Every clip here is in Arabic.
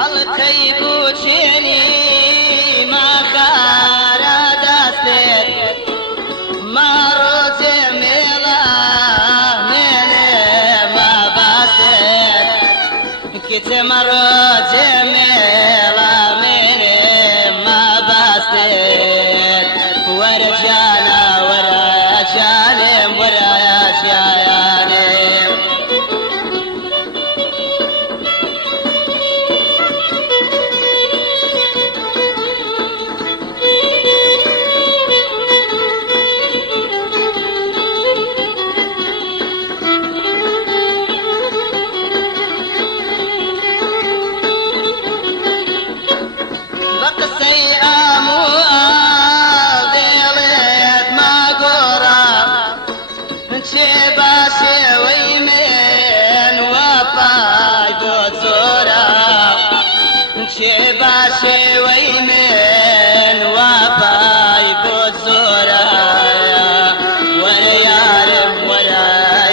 هەڵقەی بوچێنی ماخارە دەستێت ماڕۆجێ مێڵە مێنێ مەبەستێت کچێ مەڕۆجێ مێڵە مێنێ مەبەستێت وەرە جانە وەرە جانێم وەرە جایانێم بقسەی ئامو ئاڵێڵێت ماگۆڕە چێ باشێوەی من وەپای بۆ زۆرە چێ باشێوەی من وەپای بۆ زۆرە وەرە یارم وەرە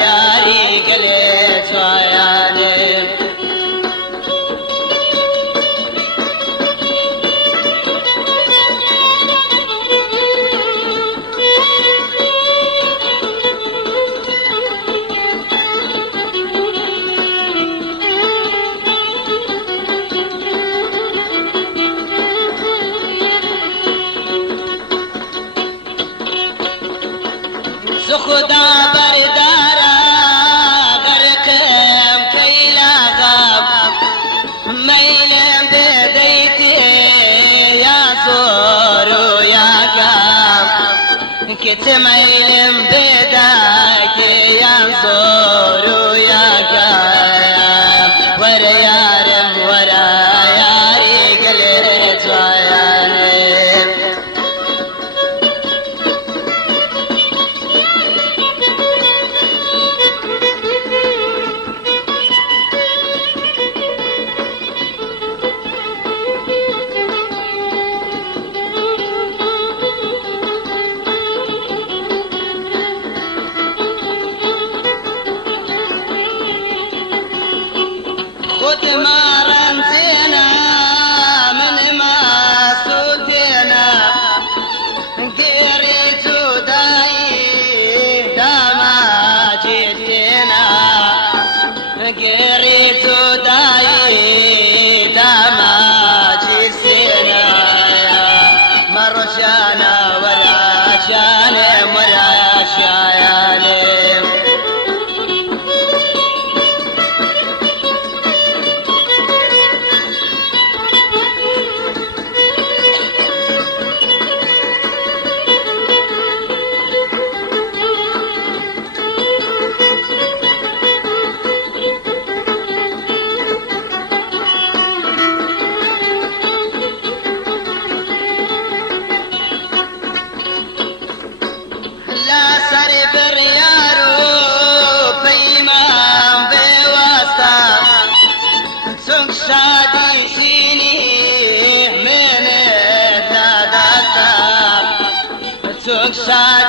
یاری گەلێ جوایانێم خدا بردارا غرقم كيلاغم ميلم بديتي يا زورو يا قام كت ميلم بديتي يا زورو يا قام ورا يارم ورا ياري قلت ويانم خود ما رنتنا من ما سوتنا ديري جداي دما جيتنا غيري جداي دما جيتنا مرجانا ولا جاني ولا شاياني لا سر بريارو بيمان بواسطة سوق شادي سيني من داداستا سوق شادي